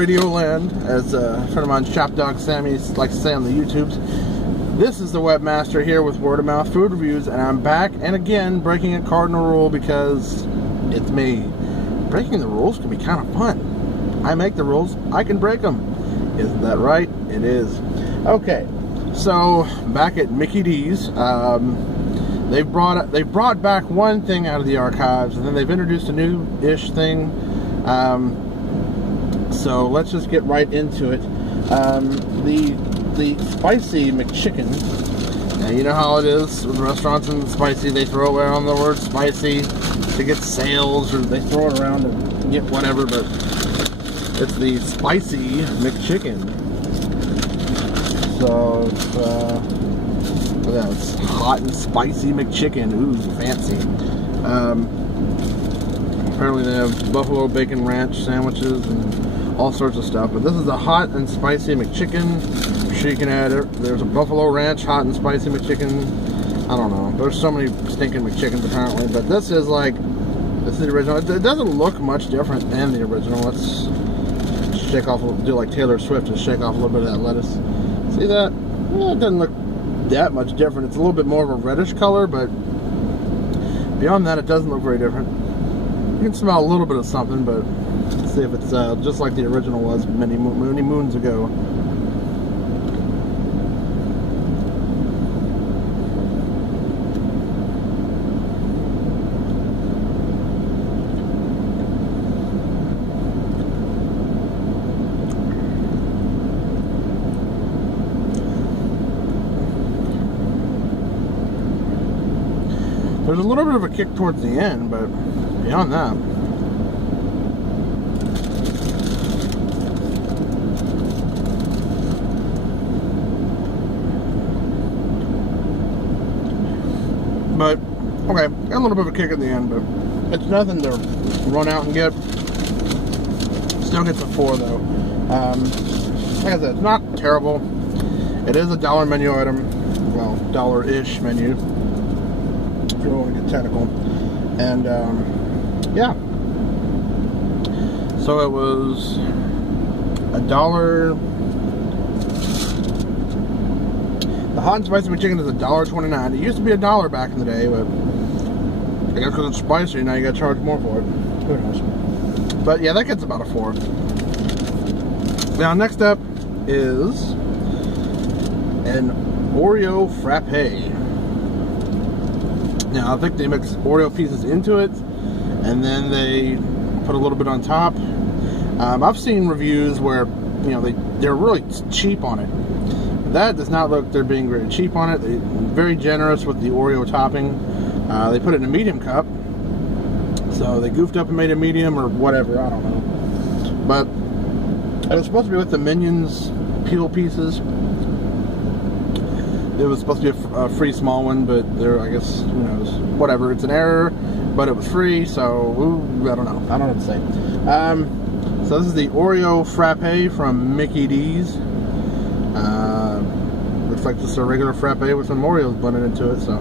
Radio land, as a friend of mine, Shop Dog Sammy, likes to say on the YouTubes. This is the webmaster here with word of mouth food reviews, and I'm back and again breaking a cardinal rule because it's me. Breaking the rules can be kind of fun. I make the rules, I can break them. Isn't that right? It is. Okay, so back at Mickey D's, they've brought back one thing out of the archives, and then they've introduced a new-ish thing. So let's just get right into it. The spicy McChicken. Now, you know how it is with restaurants and spicy, they throw around the word spicy to get sales, or they throw it around to get whatever, but it's the spicy McChicken. So it's hot and spicy McChicken. Ooh, fancy. Apparently they have buffalo bacon ranch sandwiches and all sorts of stuff, but this is a hot and spicy McChicken. I'm sure you can add it. There's a buffalo ranch hot and spicy McChicken. I don't know, there's so many stinking McChickens apparently, but this is the original. It doesn't look much different than the original. Let's shake off, do like Taylor Swift and shake off a little bit of that lettuce. See that? Yeah, it doesn't look that much different. It's a little bit more of a reddish color, but beyond that it doesn't look very different. You can smell a little bit of something, but let's see if it's just like the original was many moons ago. There's a little bit of a kick towards the end, but beyond that, but okay, got a little bit of a kick at the end, but it's nothing to run out and get. Still gets a 4 though. Like I said, it's not terrible. It is a $1 menu item, well, $1-ish menu, if you don't want to get technical. And yeah, so it was $1. The hot and spicy McChicken is $1.29. It used to be $1 back in the day, but I guess because it's spicy now you gotta charge more for it. Who knows? But yeah, that gets about a 4. Now next up is an Oreo Frappe. Now I think they mix Oreo pieces into it, and then they put a little bit on top. I've seen reviews where, you know, they're really cheap on it. That does not look they're being very cheap on it. They're very generous with the Oreo topping. They put it in a medium cup, so they goofed up and made a medium or whatever, I don't know. But it was supposed to be with the Minions peel pieces. It was supposed to be a free small one, but there, I guess, who knows, whatever. It's an error, but it was free, so ooh, I don't know. I don't know what to say. So this is the Oreo Frappe from Mickey D's. Looks like just a regular frappe with some Oreos blended into it, so.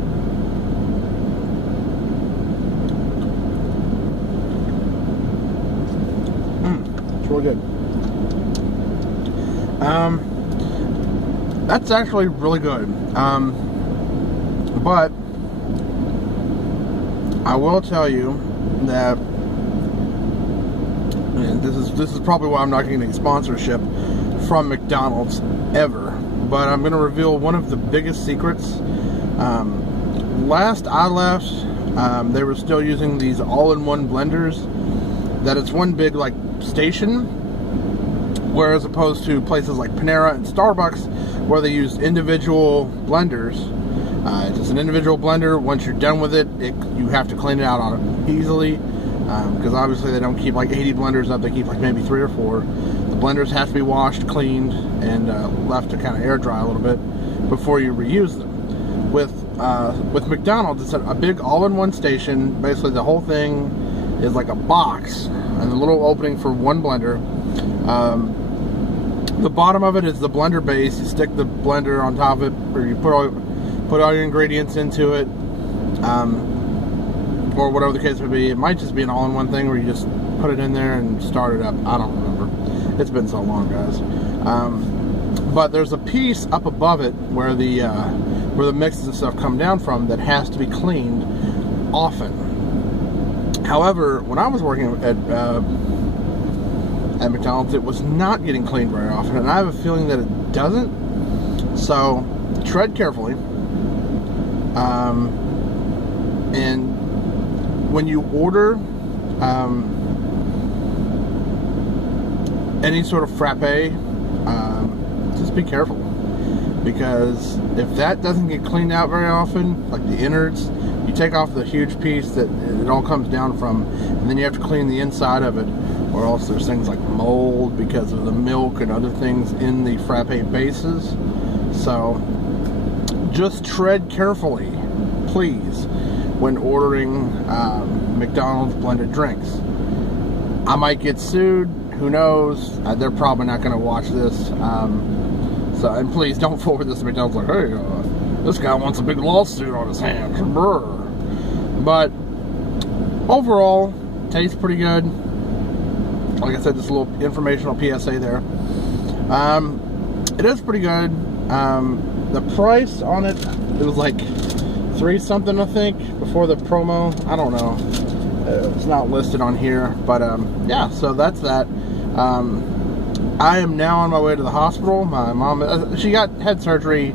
It's really good. That's actually really good. But I will tell you that, and this is probably why I'm not getting a sponsorship from McDonald's ever, but I'm going to reveal one of the biggest secrets. Last I left, they were still using these all-in-one blenders, that it's one big like station, whereas opposed to places like Panera and Starbucks where they use individual blenders. It's just an individual blender. Once you're done with it, you have to clean it out on it easily, because obviously they don't keep like 80 blenders up, they keep like maybe 3 or 4. The blenders have to be washed, cleaned, and left to kind of air dry a little bit before you reuse them. With McDonald's, it's a big all-in-one station. Basically the whole thing is like a box and a little opening for one blender. The bottom of it is the blender base. You stick the blender on top of it, or you put all your ingredients into it, or whatever the case may be. It might just be an all-in-one thing where you just put it in there and start it up. I don't remember. It's been so long, guys. But there's a piece up above it where the mixes and stuff come down from that has to be cleaned often. However, when I was working at McDonald's, it was not getting cleaned very often, and I have a feeling that it doesn't. So tread carefully. And when you order any sort of frappe, just be careful, because if that doesn't get cleaned out very often, like the innards, you take off the huge piece that it all comes down from, and then you have to clean the inside of it, or else there's things like mold because of the milk and other things in the frappe bases. So just tread carefully, please, when ordering McDonald's blended drinks. I might get sued, who knows. They're probably not going to watch this, and please don't forward this to McDonald's like, hey, this guy wants a big lawsuit on his hands. But overall, tastes pretty good. Like I said, just a little informational PSA there. It is pretty good. The price on it, it was like $3 something, I think, before the promo. I don't know. It's not listed on here, but yeah, so that's that. I am now on my way to the hospital. My mom, she had surgery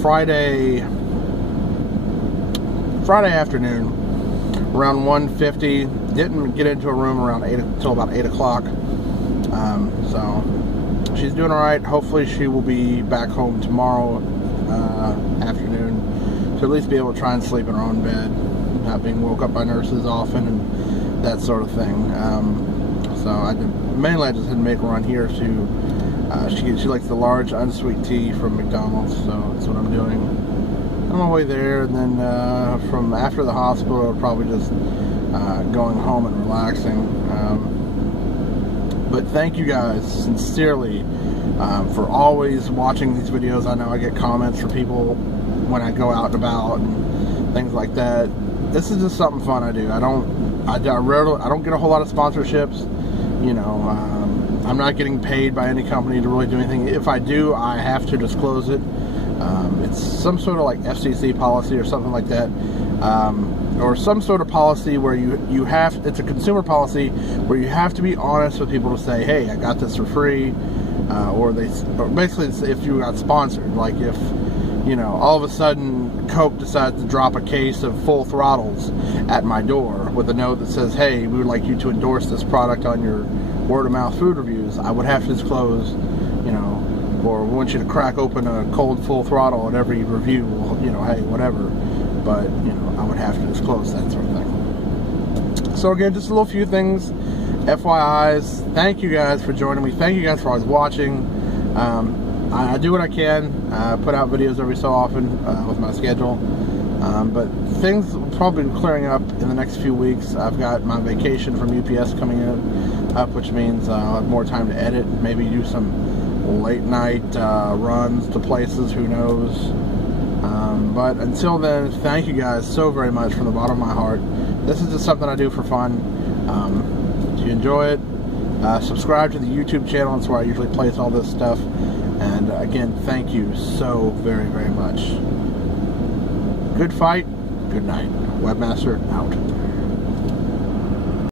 Friday afternoon around 1:50. Didn't get into a room around until about 8 o'clock. So she's doing all right. Hopefully she will be back home tomorrow afternoon to at least be able to try and sleep in her own bed, not being woke up by nurses often and that sort of thing. So mainly I just had to make a run here to, she likes the large unsweet tea from McDonald's, so that's what I'm doing. On my way there, and then from after the hospital, probably just going home and relaxing. But thank you guys sincerely for always watching these videos. I know I get comments from people when I go out and about and things like that. This is just something fun I do. I don't get a whole lot of sponsorships. You know, I'm not getting paid by any company to really do anything. If I do, I have to disclose it. It's some sort of like FCC policy or something like that, or some sort of policy where you have, it's a consumer policy where you have to be honest with people to say, hey, I got this for free, or basically if you got sponsored. Like if, you know, all of a sudden Coke decides to drop a case of Full Throttles at my door with a note that says, hey, we would like you to endorse this product on your word-of-mouth food reviews, I would have to disclose, you know, or we want you to crack open a cold Full Throttle at every review, you know, hey, whatever. But, you know, I would have to disclose that sort of thing. So again, just a little few things, FYIs. Thank you guys for joining me. Thank you guys for always watching. I do what I can, put out videos every so often with my schedule. But things will probably be clearing up in the next few weeks. I've got my vacation from UPS coming up, which means I'll have more time to edit, maybe do some late night runs to places, who knows. But until then, thank you guys so very much from the bottom of my heart. This is just something I do for fun. If you enjoy it, subscribe to the YouTube channel. That's where I usually place all this stuff. And again, thank you so very, very much. Good fight, good night. Webmaster out.